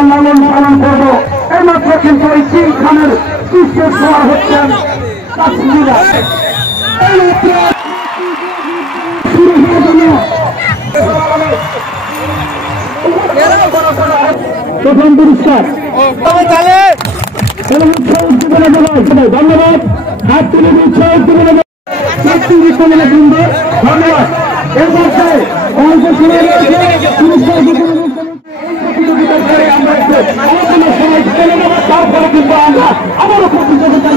আমরা লালন পালন করবো। এইমাত্র কিন্তু এই তিন খানের পুষ্পের ছোঁয়া হচ্ছেন কাশ্মীরা। প্রথম পুরস্কার ধন্যবাদ। হাত তুলে দিচ্ছে ধন্যবাদ। এর মধ্যে তারপরে কিন্তু আমরা আবারও প্রতিযোগিতা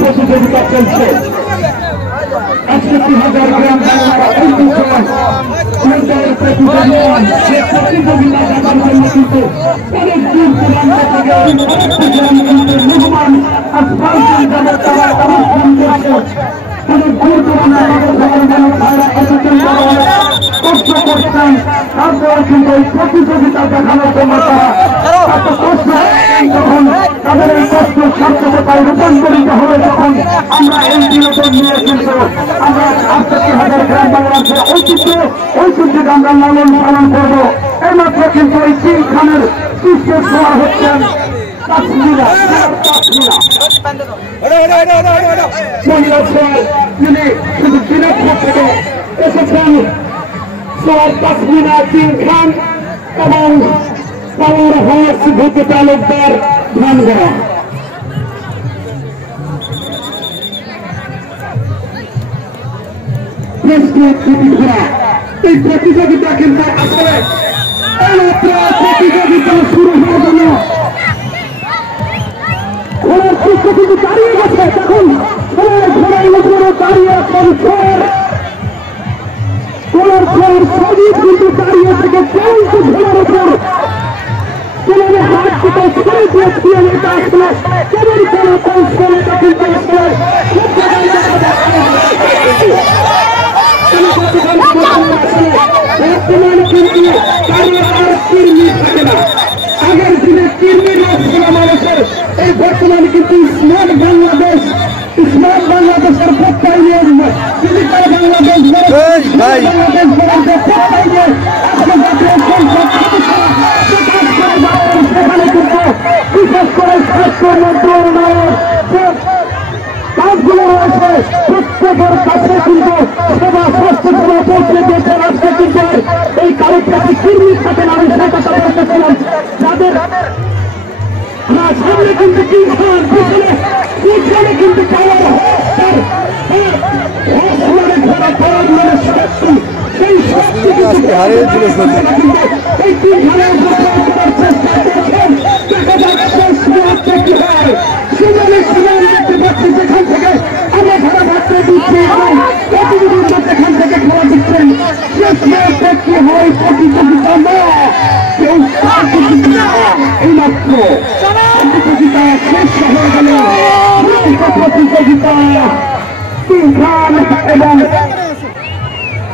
প্রতিযোগিতা চলছে। 61,000 গ্রাম প্রতিযোগিতা দেখার জন্য কিন্তু অনেক দূর দূরান্ত থেকে মেহমান তারা অনুষ্ঠান করছে। অনেক দূর দূরান্ত কষ্ট করছেন। তারপরে কিন্তু এই প্রতিযোগিতা দেখানোর জন্য তারা এত কষ্ট যখন তাদের এই কষ্ট সার্থকতায় রূপান্তরিত হবে, যখন আমরা এই বিনোদন নিয়ে কিন্তু আমরা 68,000 গ্রাম বাংলাদেশের ঐতিহ্যকে আমরা লালন পালন করবো। এইমাত্র কিন্তু এই তিন খানের পুষ্পের ছোঁয়া হচ্ছেন কাশ্মীরা। মহিলা স্যার যিনি শুধু দিনাজপুর থেকে এসেছেন, স্যার কাশ্মীরা কিং খান এবং পাওয়ার হাউস ভূত তালুকদার ধানগড়া। এই প্রতিযোগিতা কিন্তু আসলে প্রতিযোগিতা শুরু হওয়ার জন্য ঘোড়ার পুষ্প কিন্তু দাঁড়িয়ে গেছে। তখন ঘোড়ার উপরে দাঁড়িয়ে আছেন ঘোড়ার সবই কিন্তু দাঁড়িয়ে থেকে চলছে ঘোড়ার উপর। যেভাবে হাত দুটো ছেড়ে দিয়ে এটা আসলে কেমন কোনো কৌশলটা কিন্তু আসলে বর্তমানে কিন্তু আর কৃমি থাকে না। আগের দিনে কৃমি রোগ ছিল মানুষের। এই বর্তমানে কিন্তু স্মার্ট বাংলাদেশের প্রত্যয় নিয়ে ডিজিটাল বাংলাদেশ প্রত্যয় নিয়ে সেখানে কিন্তু বিশেষ করে স্বাস্থ্যের মন্ত্রণালয়ের কাজগুলো রয়েছে। প্রত্যেকের কাছে কিন্তু সেবা স্বাস্থ্য সেবা পৌঁছে দিয়েছে। আজকে কিন্তু এই কারণটাকে কৃমি থাকে না। আমি সে কথা বলতেছিলাম যাদের সামনে কিন্তু পিছনে কিন্তু পাওয়ার সেই শক্তি এই তিন ঘরের চেষ্টা করেছেন। দেখা যাচ্ছে কি হয় সুযোগে সুযোগ দেখতে পাচ্ছি যেখান থেকে আমার ঘরে ভাবতে দিচ্ছি এবং প্রতিযোগিতা যেখান থেকে খেলা দিচ্ছেন শেষ মুহূর্তে কি হয় প্রতিযোগিতা না কেউ এই মাত্র প্রতিযোগিতা শেষ হয়ে গেল। প্রতিযোগিতা তিন খান এবং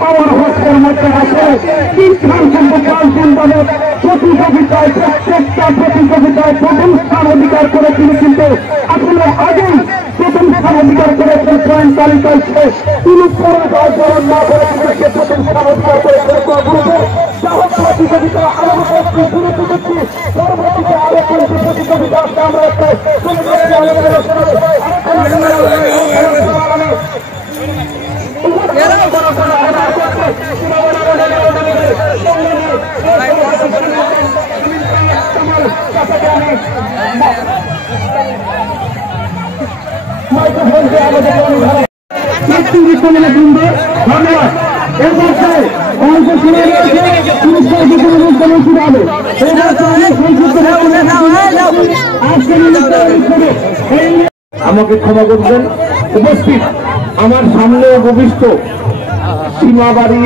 পাওয়ার হাউসের মধ্যে আছে। তিন খান কিন্তু কালচিন্তাবে প্রতিযোগিতায় প্রত্যেকটা প্রতিযোগিতায় প্রথম স্থান অধিকার করে তিনি কিন্তু আসলে আগেই প্রথম স্থান অধিকার করেছেন। পয়েন্ট তালিকায় শেষ তিনি পরে জয়ন না বলে আমাদেরকে প্রথম স্থান অধিকার করেছেন। প্রতিযোগিতা আরো শুরু করেছি। পরবর্তীতে আরো কোনটি প্রতিযোগিতা আসলে আমরা একটা ধন্যবাদ। এর মধ্যে আমাকে ক্ষমা করবেন। উপস্থিত আমার সামনে উপবিষ্ট সীমাবাড়ি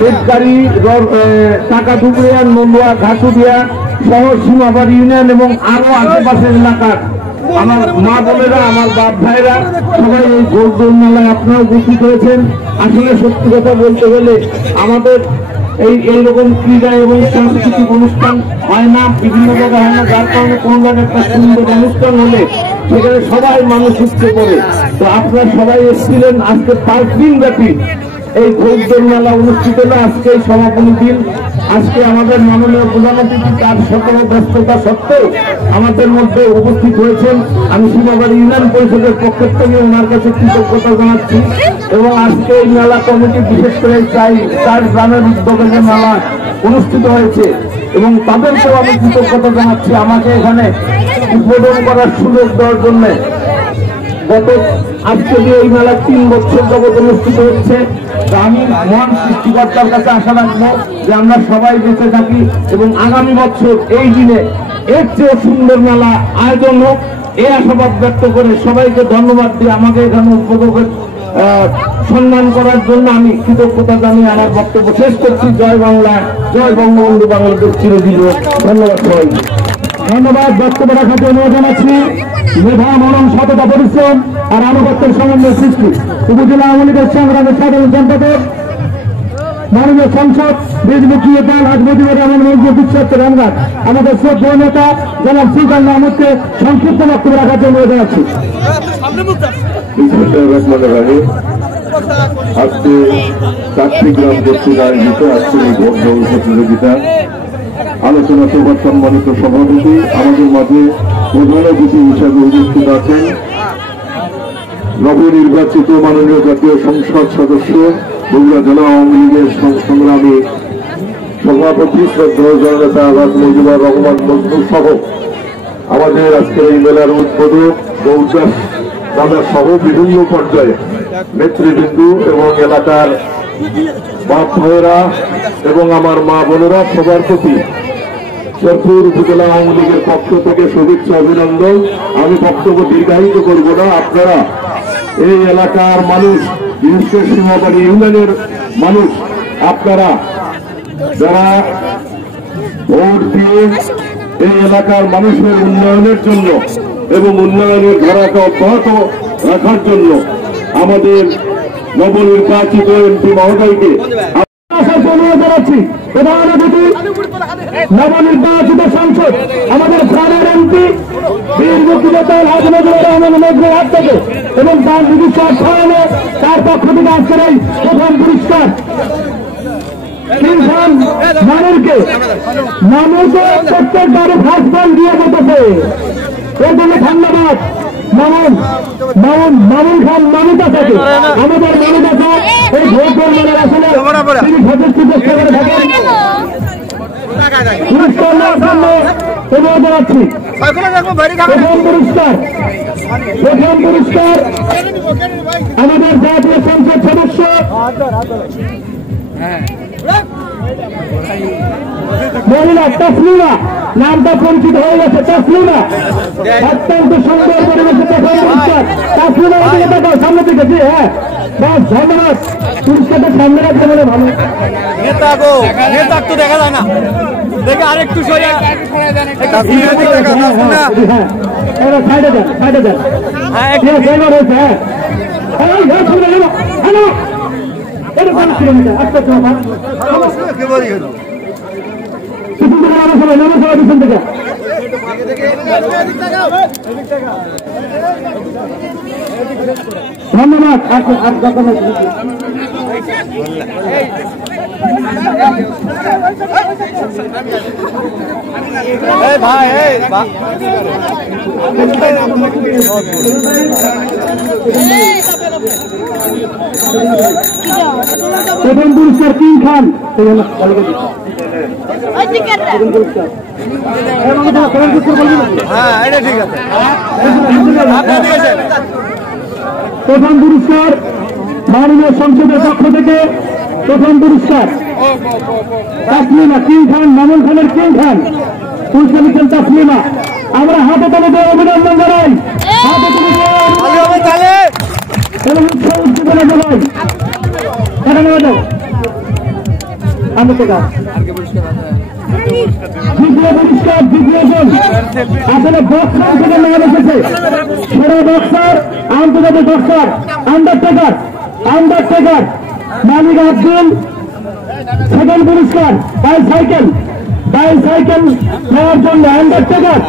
বেদগাড়ি টাকা ডুবরিয়া নন্দুয়া ঘাটুরিয়া সহ সীমাবাড়ি ইউনিয়ন এবং আরো আশেপাশের এলাকার আমার মা বোনেরা, আমার বাপ ভাইরা সবাই এই ভোট মেলায় আপনারা উপস্থিত হয়েছেন। আসলে সত্যি কথা বলতে গেলে আমাদের এইরকম ক্রীড়া এবং সাংস্কৃতিক অনুষ্ঠান হয় না, বিভিন্ন জায়গায় হয় না, যার কারণে কোনো জায়গায় একটা সুন্দর অনুষ্ঠান হলে সেখানে সবাই মানুষ উঠতে পড়ে। তো আপনারা সবাই এসেছিলেন, আজকে 5 দিন ব্যাপী এই ঘোষদোল মেলা অনুষ্ঠিত হলো। আজকে এই সমাপনী দিন। আজকে আমাদের মাননীয় প্রধান অতিথি তার সকল ব্যস্ততা সত্ত্বেও আমাদের মধ্যে উপস্থিত হয়েছেন। আমি সীমাবাড়ি ইউনিয়ন পরিষদের পক্ষ থেকে ওনার কাছে কৃতজ্ঞতা জানাচ্ছি। এবং আজকে এই মেলা কমিটি বিশেষ করে চার গ্রামের উদ্যোগে মেলা অনুষ্ঠিত হয়েছে এবং তাদেরকেও আমি কৃতজ্ঞতা জানাচ্ছি আমাকে এখানে উদ্বোধন করার সুযোগ দেওয়ার জন্য। আজকে যে এই মেলা 3 বছর যাবৎ অনুষ্ঠিত হচ্ছে, আমি মহান সৃষ্টিকর্তার কাছে আশা রাখবো যে আমরা সবাই বেঁচে থাকি এবং আগামী বছর এই দিনে এর চেয়ে সুন্দর মেলা আয়োজন হোক, এই আশাবাদ ব্যক্ত করে সবাইকে ধন্যবাদ দিয়ে আমাকে এখানে উদ্বোধকের সম্মান করার জন্য আমি কৃতজ্ঞতা জানিয়ে আমার বক্তব্য শেষ করছি। জয় বাংলা, জয় বঙ্গবন্ধু, বাংলাদেশ চিরদিন। ধন্যবাদ সবাই। ধন্যবাদ। বক্তব্য রাখার জন্য জানাচ্ছি মেধা, মনন, সততা, পরিশ্রম আর আনুগত্যের সমন্বয় সৃষ্টি উপজেলা আওয়ামী লীগের সংগ্রামের সাধারণ সম্পাদক মাননীয় সংসদ বীরমুখী দল রাজনীতিবাদী আমার বিশ্বাস রামঘাট আমাদের শ্রদ্ধেয় নেতা জনাব সুলতান মাহমুদকে সংক্ষিপ্ত বক্তব্য রাখার জন্য জানাচ্ছি। আজকে 4টি গ্রাম কর্তৃক আয়োজিত আজকের এই ভোট দৌড় প্রতিযোগিতা আলোচনা সভার সম্মানিত সভাপতি আমাদের মাঝে প্রধান অতিথি হিসাবে উপস্থিত আছেন নবনির্বাচিত মাননীয় জাতীয় সংসদ সদস্য বগুড়া জেলা আওয়ামী লীগের সংগ্রামী সভাপতি শ্রদ্ধেয় জননেতা আজাদ মজিবুর রহমান মজনু সহ আমাদের আজকের এই মেলার উদ্বোধক গৌদাস দাদা সহ বিভিন্ন পর্যায়ে নেতৃবৃন্দ এবং এলাকার বাপ ভাইয়েরা এবং আমার মা বোনেরা সবার প্রতি শেরপুর উপজেলা আওয়ামী লীগের পক্ষ থেকে শুভেচ্ছা অভিনন্দন। আমি বক্তব্য দীর্ঘায়িত করব না। আপনারা এই এলাকার মানুষ, বিশেষ করে সীমাবাড়ি ইউনিয়নের মানুষ, আপনারা যারা ভোট দিয়ে এই এলাকার মানুষের উন্নয়নের জন্য এবং উন্নয়নের ধারাকে অব্যাহত রাখার জন্য আমাদের নবনির্বাচিত এমপি মহোদয়কে জানাচ্ছি। প্রধান অতিথি নবনির্বাচিত সংসদ আমাদের প্রাণের এমপি বীর মুক্তিযোদ্ধা রাজনগর রহমানের হাত থেকে এবং তার নিজস্ব অর্থায়নে তার পক্ষ থেকে আজকের এই প্রথম পুরস্কার মানুষকে প্রত্যেকবারে ফার্স্ট বল দিয়ে যেতেছে। এর জন্য ধন্যবাদ মামুন খান মামুতা থেকে আমাদের মামুতা স্যার এই ভোট মেলার আসলে তিনি সচেষ্ট চেষ্টা করে থাকেন। পুরস্কার নেওয়ার জন্য অনুরোধ জানাচ্ছি। প্রথম পুরস্কার আমাদের জাতীয় সংসদ সদস্য মহিলা তসলিমা, নামটা পরিচিত হয়ে গেছে। তসলিমা অত্যন্ত সুন্দর পরিবেশে তসলিমা সামনে থেকে। জি হ্যাঁ, বাস ধন্যবাদ। পুরস্কারটা সামনে রাখতে বলে ভালো। নেতা তো দেখা যায় না, দেখে আরেকটু সরে সাইডে যান, সাইডে যান। ধন্যবাদ। ভাই প্রথম পুরস্কার কিং খান। হ্যাঁ, এটা ঠিক আছে। প্রথম পুরস্কার মাননীয় সংসদের পক্ষ থেকে প্রথম পুরস্কার তাসলিমা কিং খান, মামুন খানের কিং খান। পুরস্কার দিচ্ছেন তাসলিমা। আমরা হাতে তালে দিয়ে অভিনন্দন জানাই। হাতে তুলে এবং উৎসাহ উদ্দীপনা জানাই। দ্বিতীয় পুরস্কার দ্বিতীয় জন আসলে বক্সার থেকে নাম এসেছে। সেরা বক্সার, আন্তর্জাতিক বক্সার, আন্ডারটেকার মালিক আব্দুল সেকেন্ড পুরস্কার বাইসাইকেল নেওয়ার জন্য আন্ডারটেকার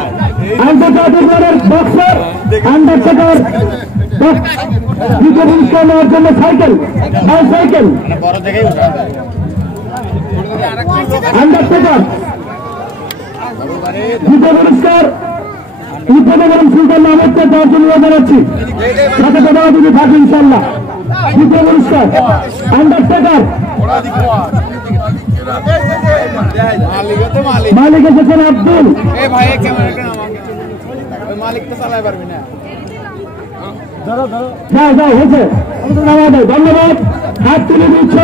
বক্সার আন্ডারটেকার দ্বিতীয় পুরস্কার নেওয়ার জন্য বাইসাইকেল আন্ডারটেকার দ্বিতীয় পুরস্কার সুলতান আহমেদকে দেওয়ার জন্য জানাচ্ছি সাথে কথা যদি থাকে ইনশাল্লাহ। দ্বিতীয় পুরস্কার আন্ডারটেকার মালিক এসেছেন আব্দুল। হয়েছে ধন্যবাদ। হাত তুলে দিচ্ছে